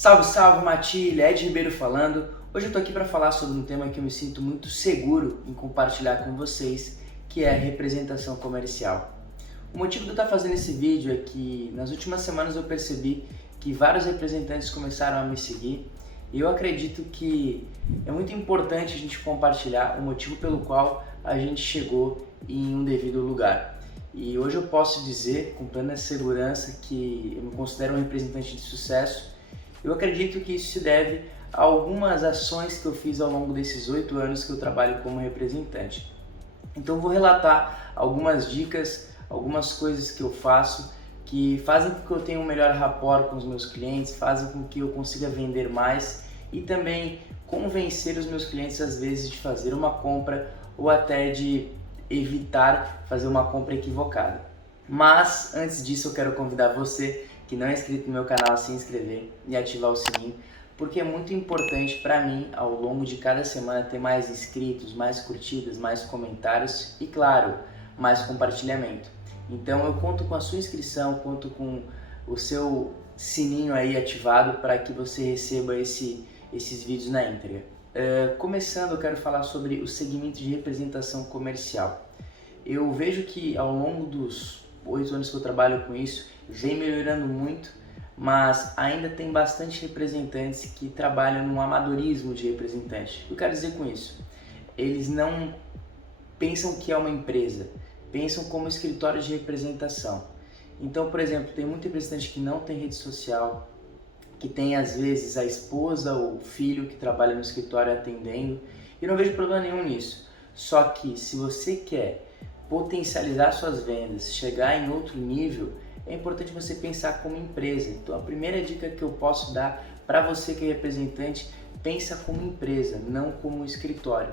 Salve, salve, Matilha, Ed Ribeiro falando. Hoje eu tô aqui para falar sobre um tema que eu me sinto muito seguro em compartilhar com vocês, que é a representação comercial. O motivo de eu estar fazendo esse vídeo é que nas últimas semanas eu percebi que vários representantes começaram a me seguir e eu acredito que é muito importante a gente compartilhar o motivo pelo qual a gente chegou em um devido lugar. E hoje eu posso dizer com plena segurança que eu me considero um representante de sucesso. Eu acredito que isso se deve a algumas ações que eu fiz ao longo desses 8 anos que eu trabalho como representante. Então eu vou relatar algumas dicas, algumas coisas que eu faço que fazem com que eu tenha um melhor rapport com os meus clientes, fazem com que eu consiga vender mais e também convencer os meus clientes às vezes de fazer uma compra ou até de evitar fazer uma compra equivocada. Mas antes disso eu quero convidar você que não é inscrito no meu canal a se inscrever e ativar o sininho, porque é muito importante para mim ao longo de cada semana ter mais inscritos, mais curtidas, mais comentários e claro, mais compartilhamento. Então eu conto com a sua inscrição, conto com o seu sininho aí ativado para que você receba esses vídeos na íntegra. Começando, eu quero falar sobre o segmento de representação comercial. Eu vejo que ao longo dos 8 anos que eu trabalho com isso, vem melhorando muito, mas ainda tem bastante representantes que trabalham no amadorismo de representante. O que eu quero dizer com isso? Eles não pensam que é uma empresa, pensam como escritório de representação. Então, por exemplo, tem muito representante que não tem rede social, que tem às vezes a esposa ou o filho que trabalha no escritório atendendo, e não vejo problema nenhum nisso. Só que se você quer potencializar suas vendas, chegar em outro nível, é importante você pensar como empresa. Então a primeira dica que eu posso dar para você que é representante, pensa como empresa, não como escritório.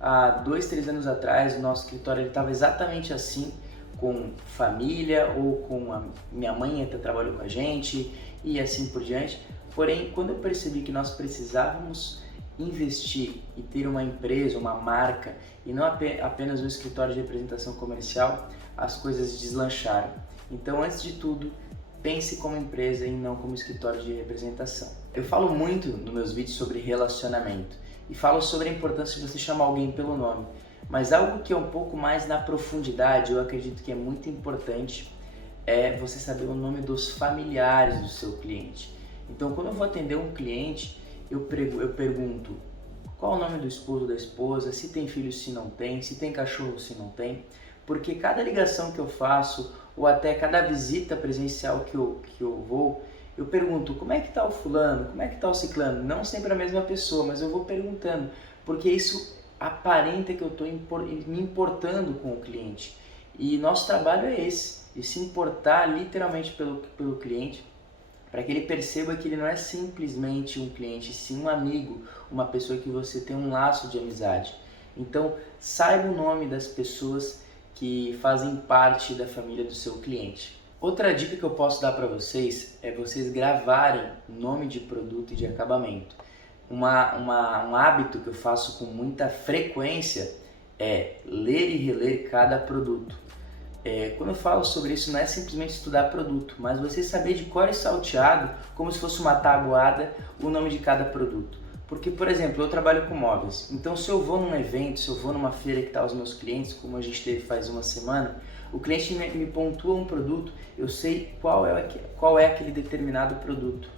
Há 2, 3 anos atrás o nosso escritório estava exatamente assim, com família ou com a minha mãe até trabalhou com a gente e assim por diante. Porém, quando eu percebi que nós precisávamos investir e ter uma empresa, uma marca e não apenas um escritório de representação comercial, as coisas deslancharam. Então, antes de tudo, pense como empresa e não como escritório de representação. Eu falo muito nos meus vídeos sobre relacionamento e falo sobre a importância de você chamar alguém pelo nome, mas algo que é um pouco mais na profundidade, eu acredito que é muito importante, é você saber o nome dos familiares do seu cliente. Então, quando eu vou atender um cliente, eu pergunto qual é o nome do esposo ou da esposa, se tem filho, se não tem, se tem cachorro, se não tem, porque cada ligação que eu faço ou até cada visita presencial que eu vou, eu pergunto como é que está o fulano, como é que está o ciclano, não sempre a mesma pessoa, mas eu vou perguntando, porque isso aparenta que eu estou me importando com o cliente. E nosso trabalho é esse, de se importar literalmente pelo cliente, para que ele perceba que ele não é simplesmente um cliente, sim um amigo, uma pessoa que você tem um laço de amizade. Então, saiba o nome das pessoas que fazem parte da família do seu cliente. Outra dica que eu posso dar para vocês é vocês gravarem nome de produto e de acabamento. Um hábito que eu faço com muita frequência é ler e reler cada produto. Quando eu falo sobre isso, não é simplesmente estudar produto, mas você saber de cor e salteado, como se fosse uma tabuada, o nome de cada produto. Porque, por exemplo, eu trabalho com móveis, então se eu vou num evento, se eu vou numa feira que está os meus clientes, como a gente teve faz uma semana, o cliente me pontua um produto, eu sei qual é aquele determinado produto.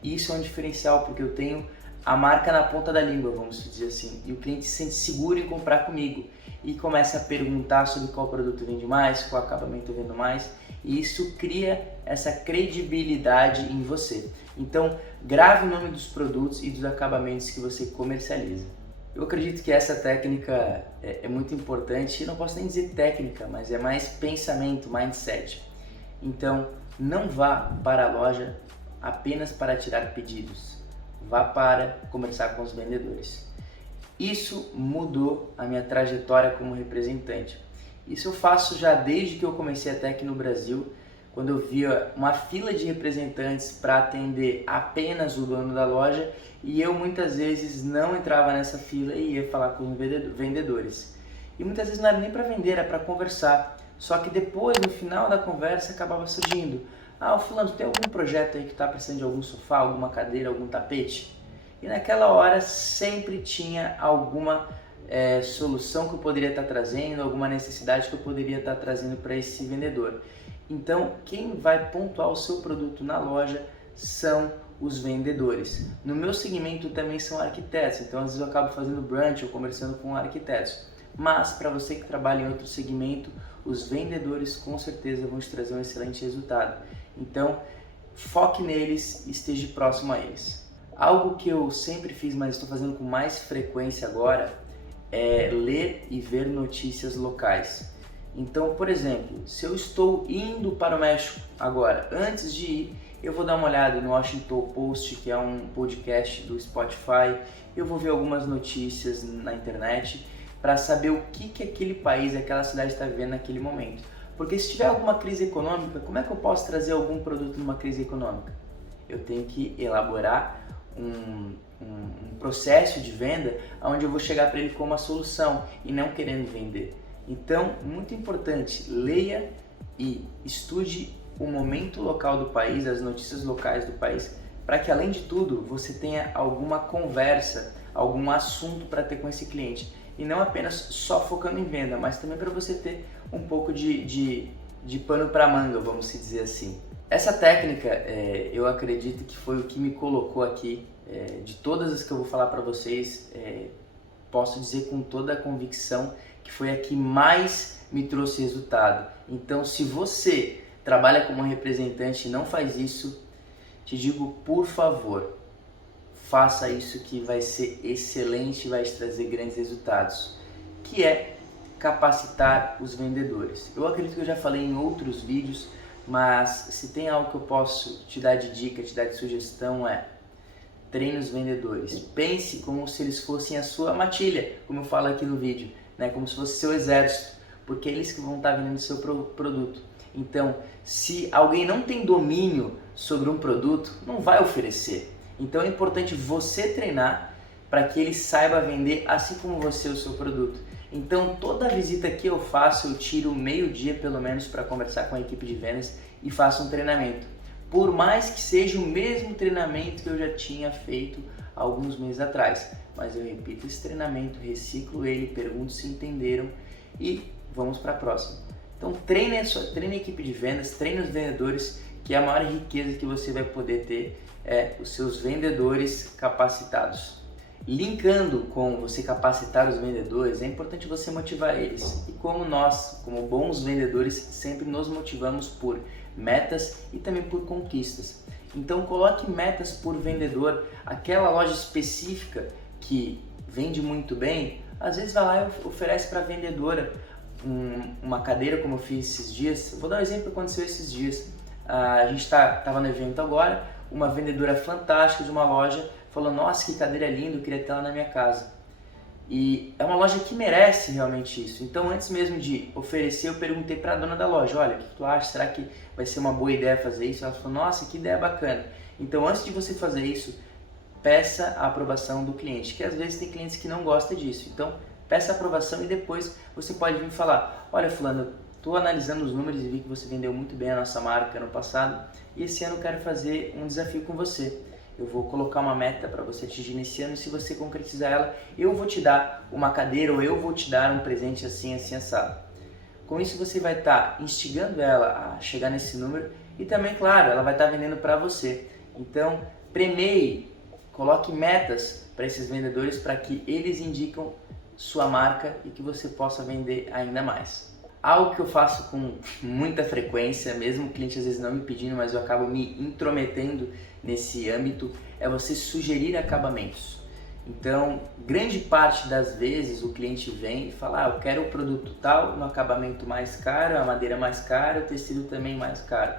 E isso é um diferencial, porque eu tenho a marca na ponta da língua, vamos dizer assim, e o cliente se sente seguro em comprar comigo e começa a perguntar sobre qual produto vende mais, qual acabamento vende mais, e isso cria essa credibilidade em você. Então, grave o nome dos produtos e dos acabamentos que você comercializa. Eu acredito que essa técnica é muito importante, e não posso nem dizer técnica, mas é mais pensamento, mindset. Então, não vá para a loja apenas para tirar pedidos, vá para conversar com os vendedores. Isso mudou a minha trajetória como representante. Isso eu faço já desde que eu comecei até aqui no Brasil, quando eu via uma fila de representantes para atender apenas o dono da loja e eu muitas vezes não entrava nessa fila e ia falar com os vendedores. E muitas vezes não era nem para vender, era para conversar. Só que depois, no final da conversa, acabava surgindo: Ah, fulano, tem algum projeto aí que está precisando de algum sofá, alguma cadeira, algum tapete? E naquela hora sempre tinha alguma solução que eu poderia estar trazendo, alguma necessidade que eu poderia estar trazendo para esse vendedor. Então, quem vai pontuar o seu produto na loja são os vendedores. No meu segmento também são arquitetos, então às vezes eu acabo fazendo brunch ou conversando com arquitetos. Mas para você que trabalha em outro segmento, os vendedores com certeza vão te trazer um excelente resultado. Então, foque neles e esteja próximo a eles. Algo que eu sempre fiz, mas estou fazendo com mais frequência agora, é ler e ver notícias locais. Então, por exemplo, se eu estou indo para o México agora, antes de ir, eu vou dar uma olhada no Washington Post, que é um podcast do Spotify, eu vou ver algumas notícias na internet para saber o que aquele país, aquela cidade está vivendo naquele momento. Porque se tiver alguma crise econômica, como é que eu posso trazer algum produto numa crise econômica? Eu tenho que elaborar um processo de venda onde eu vou chegar para ele com uma solução e não querendo vender. Então, muito importante, leia e estude o momento local do país, as notícias locais do país, para que além de tudo você tenha alguma conversa, algum assunto para ter com esse cliente. E não apenas só focando em venda, mas também para você ter um pouco de pano para manga, vamos dizer assim. Essa técnica, eu acredito que foi o que me colocou aqui. De todas as que eu vou falar para vocês, posso dizer com toda a convicção que foi a que mais me trouxe resultado. Então, se você trabalha como representante e não faz isso, te digo, por favor, faça isso que vai ser excelente e vai te trazer grandes resultados, que é capacitar os vendedores. Eu acredito que eu já falei em outros vídeos, mas se tem algo que eu posso te dar de dica, te dar de sugestão treine os vendedores. Pense como se eles fossem a sua matilha, como eu falo aqui no vídeo, né? Como se fosse seu exército, porque é eles que vão estar vendendo seu produto. Então, se alguém não tem domínio sobre um produto, não vai oferecer. Então é importante você treinar para que ele saiba vender assim como você o seu produto. Então toda visita que eu faço, eu tiro meio-dia pelo menos para conversar com a equipe de vendas e faço um treinamento. Por mais que seja o mesmo treinamento que eu já tinha feito alguns meses atrás. Mas eu repito esse treinamento, reciclo ele, pergunto se entenderam e vamos para a próxima. Então treine a equipe de vendas, treine os vendedores, que a maior riqueza que você vai poder ter é os seus vendedores capacitados. Linkando com você capacitar os vendedores, é importante você motivar eles. E como nós, como bons vendedores, sempre nos motivamos por metas e também por conquistas. Então coloque metas por vendedor. Aquela loja específica que vende muito bem, às vezes vai lá e oferece para a vendedora uma cadeira, como eu fiz esses dias. Vou dar um exemplo que aconteceu esses dias. A gente estava no evento agora, uma vendedora fantástica de uma loja falou: nossa, que cadeira linda, eu queria ter ela na minha casa. E é uma loja que merece realmente isso. Então, antes mesmo de oferecer, eu perguntei para a dona da loja: olha, o que tu acha? Será que vai ser uma boa ideia fazer isso? Ela falou: nossa, que ideia bacana. Então, antes de você fazer isso, peça a aprovação do cliente, que às vezes tem clientes que não gostam disso. Então, peça a aprovação e depois você pode vir falar: olha, fulano, estou analisando os números e vi que você vendeu muito bem a nossa marca ano passado e esse ano eu quero fazer um desafio com você. Eu vou colocar uma meta para você atingir nesse ano e se você concretizar ela, eu vou te dar uma cadeira ou eu vou te dar um presente assim, assim, assado. Com isso você vai estar instigando ela a chegar nesse número e também, claro, ela vai estar vendendo para você. Então, premie, coloque metas para esses vendedores para que eles indicam sua marca e que você possa vender ainda mais. Algo que eu faço com muita frequência, mesmo o cliente às vezes não me pedindo, mas eu acabo me intrometendo nesse âmbito, é você sugerir acabamentos. Então, grande parte das vezes o cliente vem e fala: eu quero o produto tal, no acabamento mais caro, a madeira mais cara, o tecido também mais caro.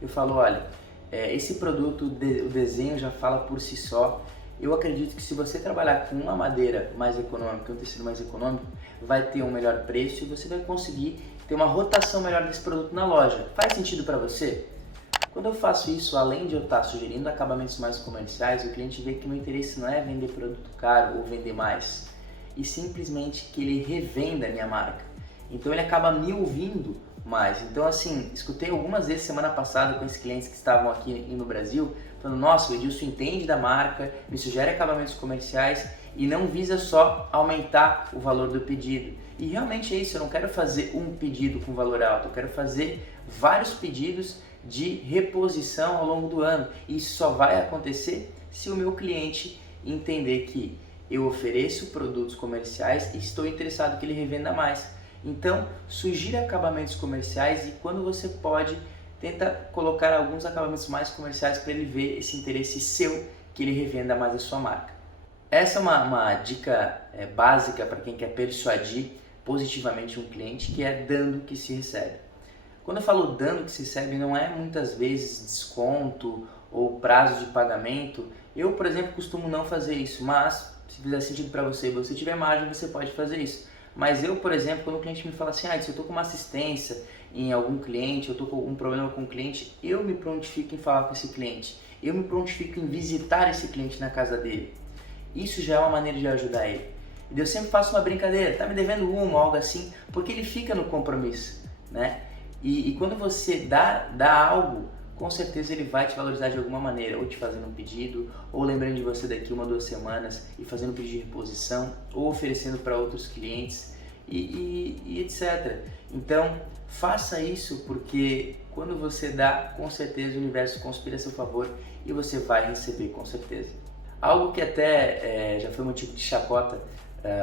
Eu falo: olha, esse produto, o desenho já fala por si só. Eu acredito que se você trabalhar com uma madeira mais econômica, um tecido mais econômico, vai ter um melhor preço e você vai conseguir ter uma rotação melhor desse produto na loja. Faz sentido para você? Quando eu faço isso, além de eu estar sugerindo acabamentos mais comerciais, o cliente vê que meu interesse não é vender produto caro ou vender mais, e simplesmente que ele revenda a minha marca. Então ele acaba me ouvindo mais. Então, assim, escutei algumas vezes semana passada com esses clientes que estavam aqui no Brasil, falando, nossa, o Edilson entende da marca, me sugere acabamentos comerciais e não visa só aumentar o valor do pedido. E realmente é isso, eu não quero fazer um pedido com valor alto, eu quero fazer vários pedidos de reposição ao longo do ano. E isso só vai acontecer se o meu cliente entender que eu ofereço produtos comerciais e estou interessado que ele revenda mais. Então, sugira acabamentos comerciais e quando você pode, tenta colocar alguns acabamentos mais comerciais para ele ver esse interesse seu que ele revenda mais a sua marca. Essa é uma dica básica para quem quer persuadir positivamente um cliente, que é dando que se recebe. Quando eu falo dando que se recebe, não é muitas vezes desconto ou prazo de pagamento. Eu, por exemplo, costumo não fazer isso, mas se fizer sentido para você e você tiver margem, você pode fazer isso. Mas eu, por exemplo, quando o cliente me fala assim, se eu estou com uma assistência em algum cliente, eu estou com algum problema com o cliente, eu me prontifico em falar com esse cliente, eu me prontifico em visitar esse cliente na casa dele. Isso já é uma maneira de ajudar ele. E eu sempre faço uma brincadeira, tá me devendo algo assim, porque ele fica no compromisso, né? E quando você dá algo, com certeza ele vai te valorizar de alguma maneira, ou te fazendo um pedido, ou lembrando de você daqui 1 ou 2 semanas e fazendo um pedido de reposição, ou oferecendo para outros clientes e etc. Então, faça isso porque quando você dá, com certeza o universo conspira a seu favor e você vai receber, com certeza. Algo que até já foi motivo de chacota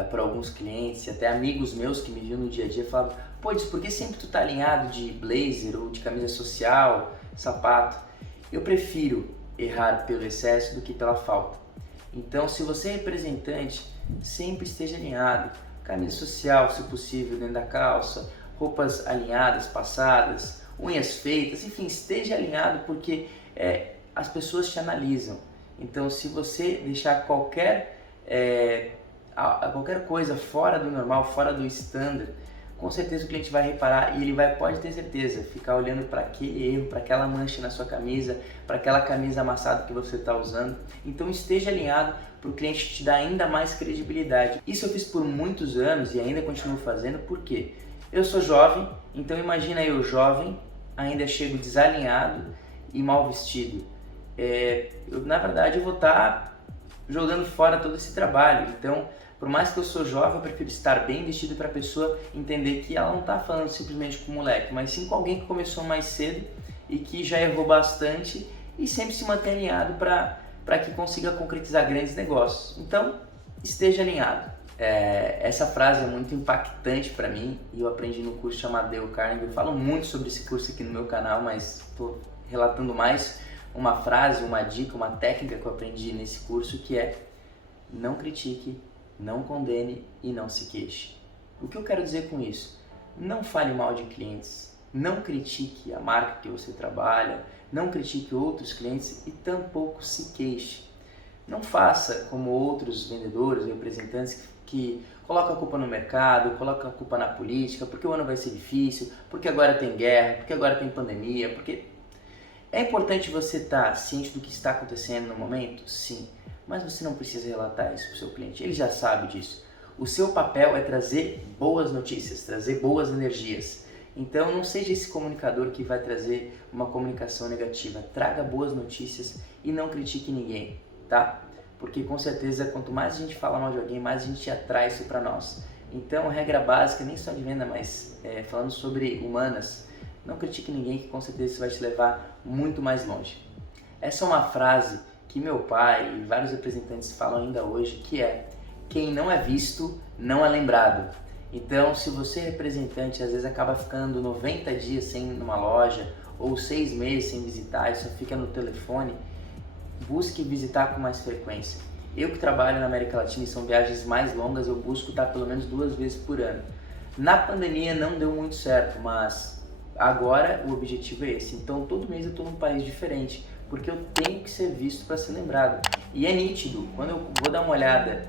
para alguns clientes, até amigos meus que me viam no dia a dia falavam, pô, diz, por que sempre tu tá alinhado de blazer ou de camisa social, sapato? Eu prefiro errar pelo excesso do que pela falta. Então, se você é representante, sempre esteja alinhado. Camisa social, se possível, dentro da calça, roupas alinhadas, passadas, unhas feitas, enfim, esteja alinhado porque as pessoas te analisam. Então, se você deixar qualquer coisa fora do normal, fora do standard, com certeza o cliente vai reparar e ele pode ter certeza, ficar olhando para aquele erro, para aquela mancha na sua camisa, para aquela camisa amassada que você está usando. Então esteja alinhado para o cliente te dar ainda mais credibilidade. Isso eu fiz por muitos anos e ainda continuo fazendo porque eu sou jovem, então imagina eu jovem, ainda chego desalinhado e mal vestido. Na verdade eu vou estar jogando fora todo esse trabalho. Então, por mais que eu sou jovem, eu prefiro estar bem vestido para a pessoa entender que ela não está falando simplesmente com o moleque, mas sim com alguém que começou mais cedo e que já errou bastante e sempre se mantém alinhado para que consiga concretizar grandes negócios. Então, esteja alinhado. Essa frase é muito impactante para mim e eu aprendi no curso chamado Dale Carnegie. Eu falo muito sobre esse curso aqui no meu canal, mas estou relatando mais uma frase, uma dica, uma técnica que eu aprendi nesse curso, que é: não critique, não condene e não se queixe. O que eu quero dizer com isso? Não fale mal de clientes, não critique a marca que você trabalha, não critique outros clientes e tampouco se queixe. Não faça como outros vendedores, representantes que colocam a culpa no mercado, colocam a culpa na política, porque o ano vai ser difícil, porque agora tem guerra, porque agora tem pandemia, porque... É importante você estar ciente do que está acontecendo no momento? Sim. Mas você não precisa relatar isso para o seu cliente, ele já sabe disso. O seu papel é trazer boas notícias, trazer boas energias. Então não seja esse comunicador que vai trazer uma comunicação negativa. Traga boas notícias e não critique ninguém, tá? Porque com certeza quanto mais a gente fala mal de alguém, mais a gente atrai isso para nós. Então, regra básica, nem só de venda, mas falando sobre humanas, não critique ninguém, que com certeza isso vai te levar muito mais longe. Essa é uma frase que meu pai e vários representantes falam ainda hoje, que é: quem não é visto, não é lembrado. Então, se você é representante, às vezes acaba ficando 90 dias sem ir numa loja, ou 6 meses sem visitar e só fica no telefone, busque visitar com mais frequência. Eu que trabalho na América Latina e são viagens mais longas, eu busco estar pelo menos 2 vezes por ano. Na pandemia não deu muito certo, mas agora o objetivo é esse. Então todo mês eu estou num país diferente, porque eu tenho que ser visto para ser lembrado. E é nítido, quando eu vou dar uma olhada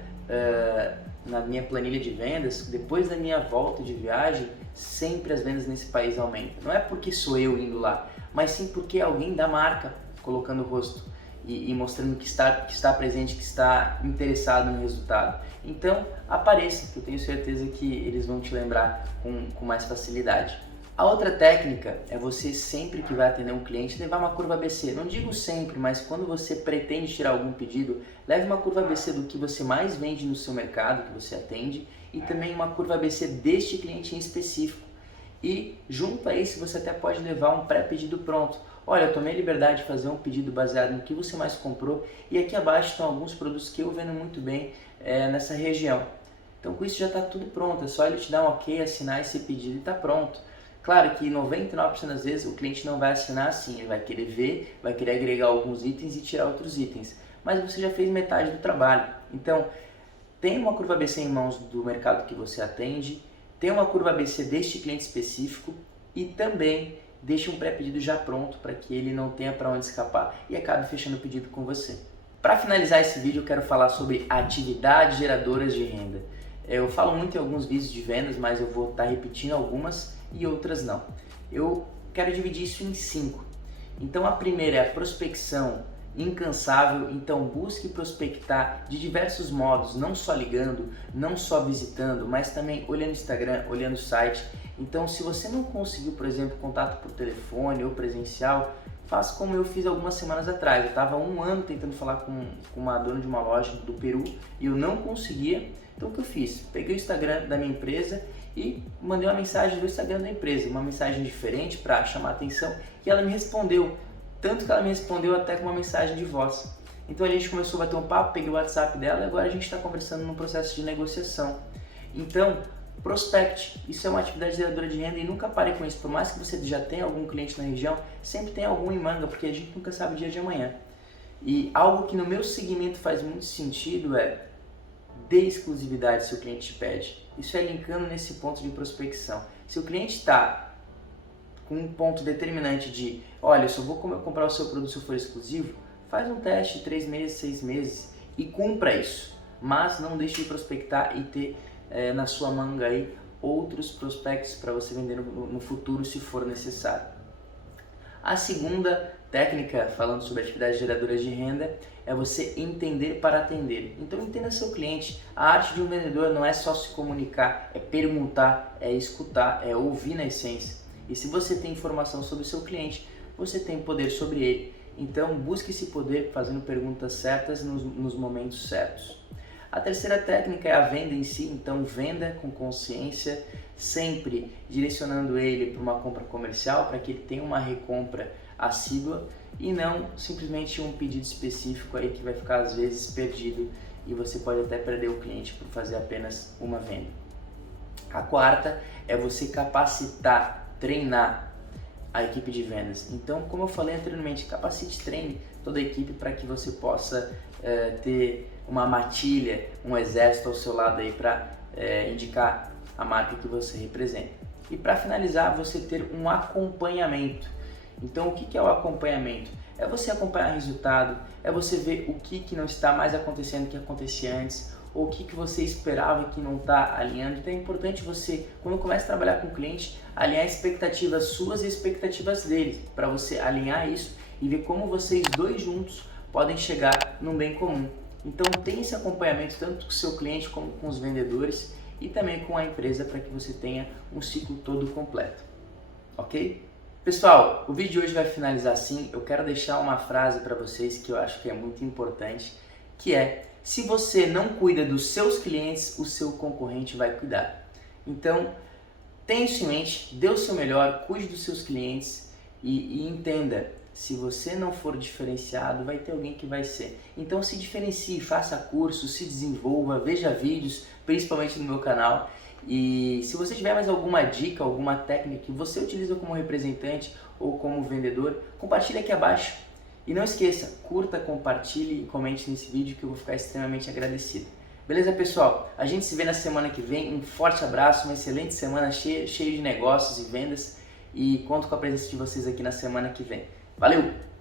na minha planilha de vendas, depois da minha volta de viagem, sempre as vendas nesse país aumentam. Não é porque sou eu indo lá, mas sim porque alguém da marca colocando o rosto e mostrando que está presente, que está interessado no resultado. Então apareça, que eu tenho certeza que eles vão te lembrar com mais facilidade. A outra técnica é você sempre que vai atender um cliente levar uma curva ABC. Não digo sempre, mas quando você pretende tirar algum pedido, leve uma curva ABC do que você mais vende no seu mercado, que você atende, e também uma curva ABC deste cliente em específico. E junto a isso você até pode levar um pré-pedido pronto. Olha, eu tomei a liberdade de fazer um pedido baseado no que você mais comprou e aqui abaixo estão alguns produtos que eu vendo muito bem nessa região. Então com isso já está tudo pronto, é só ele te dar um ok, assinar esse pedido e está pronto. Claro que 99% das vezes o cliente não vai assinar assim, ele vai querer ver, vai querer agregar alguns itens e tirar outros itens. Mas você já fez metade do trabalho. Então, tem uma curva ABC em mãos do mercado que você atende, tem uma curva ABC deste cliente específico e também deixe um pré-pedido já pronto para que ele não tenha para onde escapar e acabe fechando o pedido com você. Para finalizar esse vídeo, eu quero falar sobre atividades geradoras de renda. Eu falo muito em alguns vídeos de vendas, mas eu vou estar repetindo algumas e outras não. Eu quero dividir isso em 5. Então a primeira é a prospecção incansável, então busque prospectar de diversos modos, não só ligando, não só visitando, mas também olhando o Instagram, olhando o site. Então se você não conseguiu, por exemplo, contato por telefone ou presencial, faça como eu fiz algumas semanas atrás. Eu estava 1 ano tentando falar com uma dona de uma loja do Peru e eu não conseguia. Então o que eu fiz? Peguei o Instagram da minha empresa e mandei uma mensagem do Instagram da empresa, uma mensagem diferente para chamar a atenção, e ela me respondeu, tanto que ela me respondeu até com uma mensagem de voz. Então a gente começou a bater um papo, peguei o WhatsApp dela e agora a gente está conversando num processo de negociação. Então, prospecte, isso é uma atividade geradora de renda e nunca pare com isso. Por mais que você já tenha algum cliente na região, sempre tem algum em manga, porque a gente nunca sabe o dia de amanhã. E algo que no meu segmento faz muito sentido é dê exclusividade se o cliente te pede. Isso é linkando nesse ponto de prospecção. Se o cliente está com um ponto determinante de, olha, eu só vou comprar o seu produto se for exclusivo, faz um teste de 3 meses, 6 meses e cumpra isso. Mas não deixe de prospectar e ter na sua manga aí outros prospectos para você vender no futuro se for necessário. A segunda técnica, falando sobre atividades geradoras de renda, é você entender para atender. Então entenda seu cliente. A arte de um vendedor não é só se comunicar, é perguntar, é escutar, é ouvir na essência. E se você tem informação sobre o seu cliente, você tem poder sobre ele. Então busque esse poder fazendo perguntas certas nos momentos certos. A terceira técnica é a venda em si, então venda com consciência, sempre direcionando ele para uma compra comercial, para que ele tenha uma recompra assídua e não simplesmente um pedido específico aí que vai ficar às vezes perdido e você pode até perder o cliente por fazer apenas uma venda. A quarta é você capacitar, treinar a equipe de vendas. Então, como eu falei anteriormente, capacite, treine toda a equipe para que você possa ter uma matilha, um exército ao seu lado aí para indicar a marca que você representa. E para finalizar, você ter um acompanhamento. Então, o que é o acompanhamento? É você acompanhar resultado, é você ver o que não está mais acontecendo que acontecia antes, ou o que você esperava que não está alinhando. Então é importante você, quando começa a trabalhar com o cliente, alinhar expectativas suas e expectativas dele, para você alinhar isso e ver como vocês dois juntos podem chegar num bem comum. Então tem esse acompanhamento tanto com o seu cliente como com os vendedores e também com a empresa para que você tenha um ciclo todo completo. Ok? Pessoal, o vídeo de hoje vai finalizar assim. Eu quero deixar uma frase para vocês que eu acho que é muito importante, que é: se você não cuida dos seus clientes, o seu concorrente vai cuidar. Então, tenha isso em mente, dê o seu melhor, cuide dos seus clientes e entenda, se você não for diferenciado, vai ter alguém que vai ser. Então se diferencie, faça cursos, se desenvolva, veja vídeos, principalmente no meu canal. E se você tiver mais alguma dica, alguma técnica que você utiliza como representante ou como vendedor, compartilhe aqui abaixo. E não esqueça, curta, compartilhe e comente nesse vídeo que eu vou ficar extremamente agradecido. Beleza, pessoal? A gente se vê na semana que vem. Um forte abraço, uma excelente semana cheia de negócios e vendas. E conto com a presença de vocês aqui na semana que vem. Valeu!